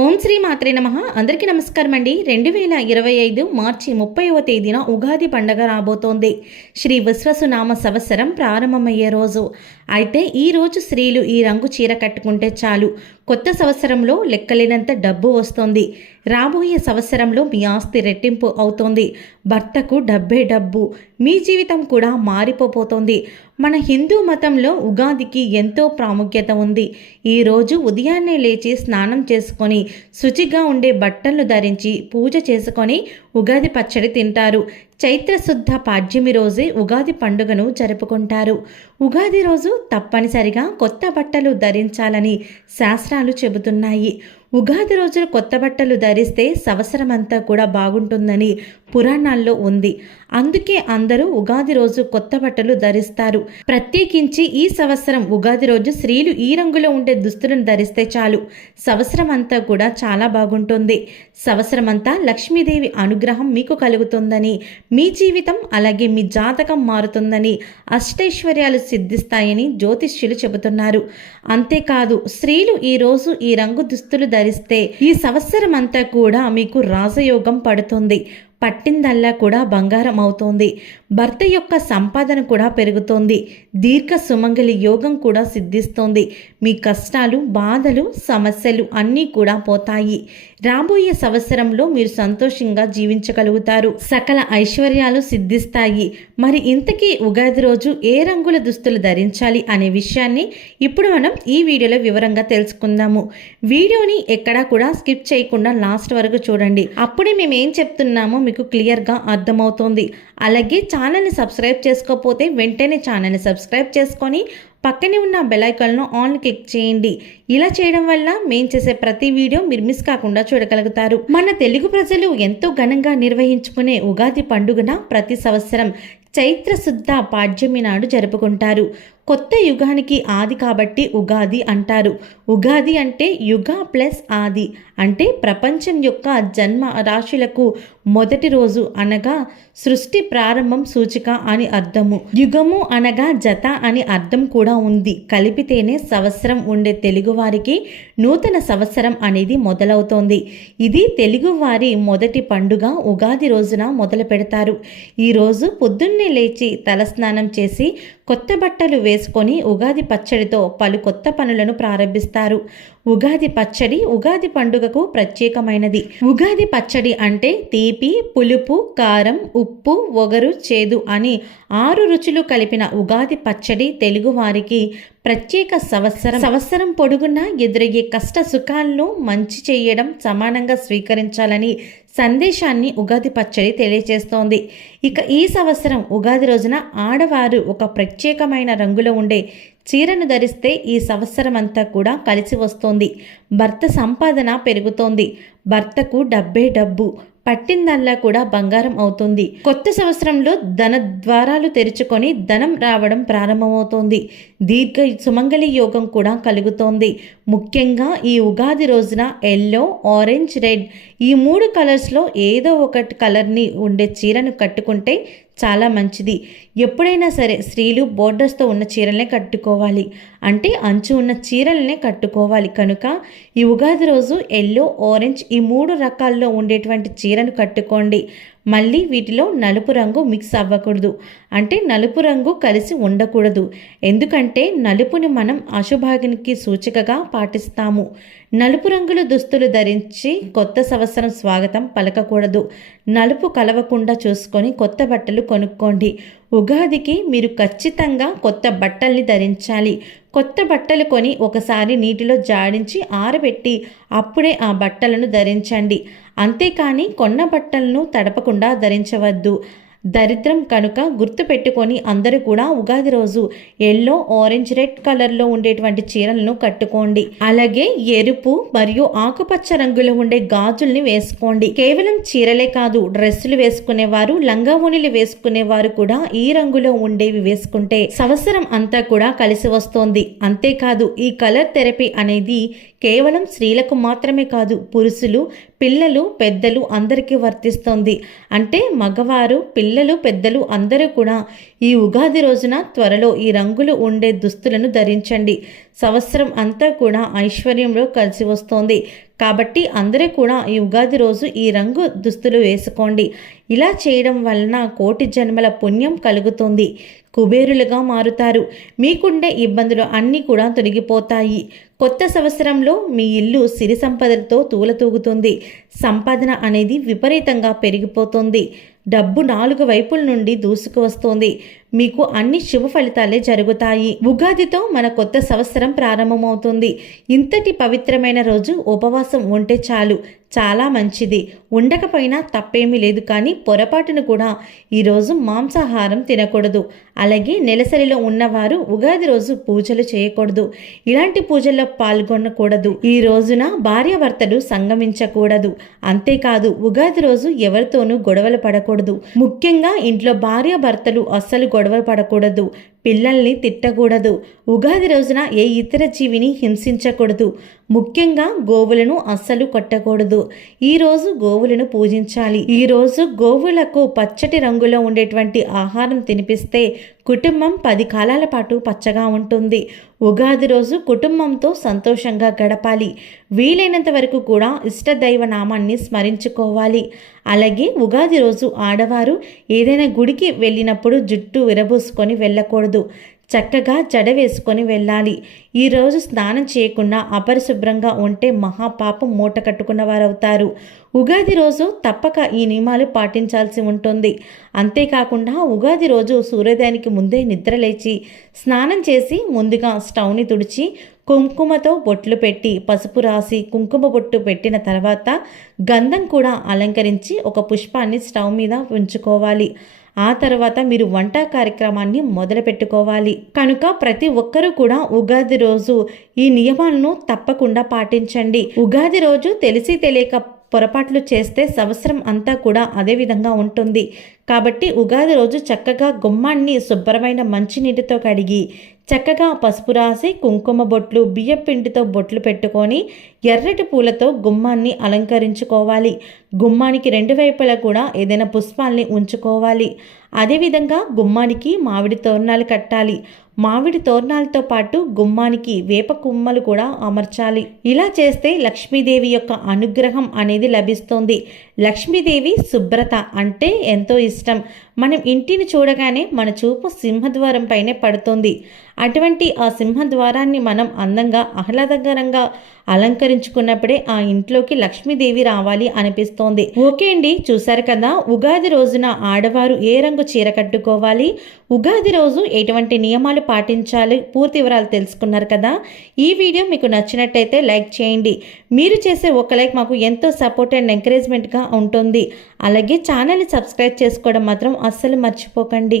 ఓం శ్రీ మాత్రే నమః. అందరికీ నమస్కారం అండి. 2025 మార్చి 30వ తేదీన ఉగాది పండగ రాబోతోంది. శ్రీ విశ్వసునామ సంవత్సరం ప్రారంభమయ్యే రోజు. అయితే ఈ రోజు స్త్రీలు ఈ రంగు చీర కట్టుకుంటే చాలు, కొత్త సంవత్సరంలో లెక్కలేనంత డబ్బు వస్తుంది. రాబోయే సంవత్సరంలో మీ ఆస్తి రెట్టింపు అవుతోంది. భర్తకు డబ్బే డబ్బు. మీ జీవితం కూడా మారిపోతోంది. మన హిందూ మతంలో ఉగాదికి ఎంతో ప్రాముఖ్యత ఉంది. ఈరోజు ఉదయాన్నే లేచి స్నానం చేసుకొని శుచిగా ఉండే బట్టలను ధరించి పూజ చేసుకొని ఉగాది పచ్చడి తింటారు. చైత్రశుద్ధ పాడ్యమి రోజే ఉగాది పండుగను జరుపుకుంటారు. ఉగాది రోజు తప్పనిసరిగా కొత్త బట్టలు ధరించాలని శాస్త్రాలు చెబుతున్నాయి. ఉగాది రోజు కొత్త బట్టలు ధరిస్తే సంవత్సరమంతా కూడా బాగుంటుందని పురాణాల్లో ఉంది. అందుకే అందరూ ఉగాది రోజు కొత్త బట్టలు ధరిస్తారు. ప్రత్యేకించి ఈ సంవత్సరం ఉగాది రోజు స్త్రీలు ఈ రంగులో ఉండే దుస్తులను ధరిస్తే చాలు, సంవత్సరం అంతా కూడా చాలా బాగుంటుంది. సంవత్సరం అంతా లక్ష్మీదేవి అనుగ్రహం మీకు కలుగుతుందని, మీ జీవితం అలాగే మీ జాతకం మారుతుందని, అష్టైశ్వర్యాలు సిద్ధిస్తాయని జ్యోతిష్యులు చెబుతున్నారు. అంతేకాదు, స్త్రీలు ఈరోజు ఈ రంగు దుస్తులు ధరిస్తే ఈ సంవత్సరం అంతా కూడా మీకు రాజయోగం పడుతుంది. పట్టిందల్లా కూడా బంగారం అవుతోంది. భర్త యొక్క సంపాదన కూడా పెరుగుతోంది. దీర్ఘ సుమంగళి యోగం కూడా సిద్ధిస్తోంది. మీ కష్టాలు, బాధలు, సమస్యలు అన్నీ కూడా పోతాయి. రాబోయే సంవత్సరంలో మీరు సంతోషంగా జీవించగలుగుతారు. సకల ఐశ్వర్యాలు సిద్ధిస్తాయి. మరి ఇంతకీ ఉగాది రోజు ఏ రంగుల దుస్తులు ధరించాలి అనే విషయాన్ని ఇప్పుడు మనం ఈ వీడియోలో వివరంగా తెలుసుకుందాము. వీడియోని ఎక్కడా కూడా స్కిప్ చేయకుండా లాస్ట్ వరకు చూడండి. అప్పుడే మేము ఏం చెప్తున్నామో మీకు క్లియర్గా అర్థమవుతుంది. అలాగే ఛానల్ని సబ్స్క్రైబ్ చేసుకోకపోతే వెంటనే ఛానల్ని సబ్స్క్రైబ్ చేసుకొని పక్కనే ఉన్న బెల్ ఐకాన్ను ఆన్ క్లిక్ చేయండి. ఇలా చేయడం వల్ల మేము చేసే ప్రతి వీడియో మీరు మిస్ కాకుండా చూడగలుగుతారు. మన తెలుగు ప్రజలు ఎంతో ఘనంగా నిర్వహించుకునే ఉగాది పండుగన ప్రతి సంవత్సరం చైత్రశుద్ధ పాడ్యమి నాడు జరుపుకుంటారు. కొత్త యుగానికి ఆది కాబట్టి ఉగాది అంటారు. ఉగాది అంటే యుగ ప్లస్ ఆది, అంటే ప్రపంచం యొక్క జన్మ రాశులకు మొదటి రోజు అనగా సృష్టి ప్రారంభం సూచిక అని అర్థము. యుగము అనగా జత అని అర్థం కూడా ఉంది. కలిపితేనే సంవత్సరం ఉండే తెలుగువారికి నూతన సంవత్సరం అనేది మొదలవుతోంది. ఇది తెలుగువారి మొదటి పండుగ ఉగాది రోజున మొదలు పెడతారు. ఈరోజు పొద్దున్నే లేచి తలస్నానం చేసి కొత్త బట్టలు వేసుకొని ఉగాది పచ్చడితో పలు కొత్త పనులను ప్రారంభిస్తారు. ఉగాది పచ్చడి ఉగాది పండుగకు ప్రత్యేకమైనది. ఉగాది పచ్చడి అంటే తీపి, పులుపు, కారం, ఉప్పు, ఒగరు, చేదు అని 6 రుచులు కలిపిన ఉగాది పచ్చడి తెలుగువారికి ప్రత్యేక సంవత్సరం పొడుగునా ఎదురయ్యే కష్ట సుఖాలను మంచి చేయడం సమానంగా స్వీకరించాలని సందేశాన్ని ఉగాది పచ్చడి తెలియజేస్తోంది. ఇక ఈ సంవత్సరం ఉగాది రోజున ఆడవారు ఒక ప్రత్యేకమైన రంగులో ఉండే చీరను ధరిస్తే ఈ సంవత్సరం అంతా కూడా కలిసి వస్తోంది. భర్త సంపాదన పెరుగుతోంది. భర్తకు డబ్బే డబ్బు. పట్టిందల్లా కూడా బంగారం అవుతుంది. కొత్త సంవత్సరంలో ధన ద్వారాలు తెరుచుకొని ధనం రావడం ప్రారంభమవుతోంది. దీర్ఘ సుమంగళి యోగం కూడా కలుగుతోంది. ముఖ్యంగా ఈ ఉగాది రోజున ఎల్లో, ఆరెంజ్, రెడ్ ఈ 3 కలర్స్లో ఏదో ఒకటి కలర్ని ఉండే చీరను కట్టుకుంటే చాలా మంచిది. ఎప్పుడైనా సరే స్త్రీలు బోర్డర్స్తో ఉన్న చీరలనే కట్టుకోవాలి, అంటే అంచు ఉన్న చీరలనే కట్టుకోవాలి. కనుక ఈ ఉగాది రోజు ఎల్లో, ఆరెంజ్ ఈ 3 రకాల్లో ఉండేటువంటి చీరను కట్టుకోండి. మళ్ళీ వీటిలో నలుపు రంగు మిక్స్ అవ్వకూడదు, అంటే నలుపు రంగు కలిసి ఉండకూడదు. ఎందుకంటే నలుపుని మనం అశుభానికి సూచికగా పాటిస్తాము. నలుపు రంగుల దుస్తులు ధరించి కొత్త సంవత్సరం స్వాగతం పలకకూడదు. నలుపు కలవకుండా చూసుకొని కొత్త బట్టలు కొనుక్కోండి. ఉగాదికి మీరు ఖచ్చితంగా కొత్త బట్టల్ని ధరించాలి. కొత్త బట్టలు కొని ఒకసారి నీటిలో జాడించి ఆరబెట్టి అప్పుడే ఆ బట్టలను ధరించండి. అంతేకాని కొన్న బట్టలను తడపకుండా ధరించవద్దు. దరిద్రం కనుక గుర్తుపెట్టుకొని అందరూ కూడా ఉగాది రోజు ఎల్లో, ఆరెంజ్, రెడ్ కలర్లో ఉండేటువంటి చీరలను కట్టుకోండి. అలాగే ఎరుపు మరియు ఆకుపచ్చ రంగులో ఉండే గాజుల్ని వేసుకోండి. కేవలం చీరలే కాదు, డ్రెస్సులు వేసుకునేవారు, లంగా ఓణీలు వేసుకునేవారు కూడా ఈ రంగులో ఉండేవి వేసుకుంటే సంవత్సరం అంతా కూడా కలిసి వస్తోంది. అంతేకాదు, ఈ కలర్ థెరపీ అనేది కేవలం స్త్రీలకు మాత్రమే కాదు, పురుషులు, పిల్లలు, పెద్దలు అందరికీ వర్తిస్తుంది. అంటే మగవారు, పిల్లలు, పెద్దలు అందరూ కూడా ఈ ఉగాది రోజున త్వరలో ఈ రంగులు ఉండే దుస్తులను ధరించండి. సంవత్సరం అంతా కూడా ఐశ్వర్యంలో కలిసి వస్తోంది. కాబట్టి అందరూ కూడా ఈ ఉగాది రోజు ఈ రంగు దుస్తులు వేసుకోండి. ఇలా చేయడం వలన కోటి జన్మల పుణ్యం కలుగుతుంది. కుబేరులుగా మారుతారు. మీకుండే ఇబ్బందులు అన్నీ కూడా తొలగిపోతాయి. కొత్త సంవత్సరంలో మీ ఇల్లు సిరి సంపదలతో తూలతూగుతుంది. సంపాదన అనేది విపరీతంగా పెరిగిపోతుంది. డబ్బు 4 వైపుల నుండి దూసుకు వస్తుంది. మీకు అన్ని శుభ ఫలితాలే జరుగుతాయి. ఉగాదితో మన కొత్త సంవత్సరం ప్రారంభమవుతుంది. ఇంతటి పవిత్రమైన రోజు ఉపవాసం ఉంటే చాలు, చాలా మంచిది. ఉండకపోయినా తప్పేమీ లేదు, కానీ పొరపాటును కూడా ఈరోజు మాంసాహారం తినకూడదు. అలాగే నెలసరిలో ఉన్నవారు ఉగాది రోజు పూజలు చేయకూడదు. ఇలాంటి పూజల్లో పాల్గొనకూడదు. ఈ రోజున భార్యాభర్తలు సంగమించకూడదు. అంతేకాదు ఉగాది రోజు ఎవరితోనూ గొడవలు పడకూడదు. ముఖ్యంగా ఇంట్లో భార్యాభర్తలు అస్సలు గొడవలు పడకూడదు. పిల్లల్ని తిట్టకూడదు. ఉగాది రోజున ఏ ఇతర జీవిని హింసించకూడదు. ముఖ్యంగా గోవులను అస్సలు కొట్టకూడదు. ఈరోజు గోవులను పూజించాలి. ఈరోజు గోవులకు పచ్చటి రంగులో ఉండేటువంటి ఆహారం తినిపిస్తే కుటుంబం 10 కాలాల పాటు పచ్చగా ఉంటుంది. ఉగాది రోజు కుటుంబంతో సంతోషంగా గడపాలి. వీలైనంత వరకు కూడా ఇష్టదైవ నామాన్ని స్మరించుకోవాలి. అలాగే ఉగాది రోజు ఆడవారు ఏదైనా గుడికి వెళ్ళినప్పుడు జుట్టు విరబూసుకొని వెళ్ళకూడదు. చక్కగా జడ వేసుకొని వెళ్ళాలి. ఈరోజు స్నానం చేయకుండా అపరిశుభ్రంగా ఉంటే మహాపాపం మూట కట్టుకున్న వారవుతారు. ఉగాది రోజు తప్పక ఈ నియమాలు పాటించాల్సి ఉంటుంది. అంతేకాకుండా ఉగాది రోజు సూర్యోదయానికి ముందే నిద్రలేచి స్నానం చేసి ముందుగా స్టవ్ని తుడిచి కుంకుమతో బొట్లు పెట్టి పసుపు రాసి కుంకుమ బొట్టు పెట్టిన తర్వాత గంధం కూడా అలంకరించి ఒక పుష్పాన్ని స్టవ్ మీద ఉంచుకోవాలి. ఆ తర్వాత మీరు వంట కార్యక్రమాన్ని మొదలు పెట్టుకోవాలి. కనుక ప్రతి ఒక్కరూ కూడా ఉగాది రోజు ఈ నియమాలను తప్పకుండా పాటించండి. ఉగాది రోజు తెలిసి తెలియక పొరపాట్లు చేస్తే సంవత్సరం అంతా కూడా అదే విధంగా ఉంటుంది. కాబట్టి ఉగాది రోజు చక్కగా గుమ్మాన్ని శుభ్రమైన మంచినీటితో కడిగి చక్కగా పసుపు రాసి కుంకుమ బొట్లు బియ్యం పిండితో బొట్లు పెట్టుకొని ఎర్రటి పూలతో గుమ్మాన్ని అలంకరించుకోవాలి. గుమ్మానికి 2 వైపులా కూడా ఏదైనా పుష్పాల్ని ఉంచుకోవాలి. అదేవిధంగా గుమ్మానికి మామిడి తోరణాలు కట్టాలి. మామిడి తోరణాలతో పాటు గుమ్మానికి వేప కొమ్మలు కూడా అమర్చాలి. ఇలా చేస్తే లక్ష్మీదేవి యొక్క అనుగ్రహం అనేది లభిస్తుంది. లక్ష్మీదేవి శుభ్రత అంటే ఎంతో ఇష్టం. మనం ఇంటిని చూడగానే మన చూపు సింహద్వారం పైనే పడుతుంది. అటువంటి ఆ సింహద్వారాన్ని మనం అందంగా ఆహ్లాదకరంగా అలంకరించుకున్నప్పుడే ఆ ఇంట్లోకి లక్ష్మీదేవి రావాలి అనిపిస్తోంది. ఓకే అండి, చూసారు కదా ఉగాది రోజున ఆడవారు ఏ రంగు చీర కట్టుకోవాలి, ఉగాది రోజు ఎటువంటి నియమాలు పాటించాలి, పూర్తి వివరాలు తెలుసుకున్నారు కదా. ఈ వీడియో మీకు నచ్చినట్టయితే లైక్ చేయండి. మీరు చేసే ఒక లైక్ మాకు ఎంతో సపోర్ట్ అండ్ ఎంకరేజ్మెంట్గా ఉంటుంది. అలాగే ఛానల్ని సబ్స్క్రైబ్ చేసుకోవడం మాత్రం అస్సలు మర్చిపోకండి.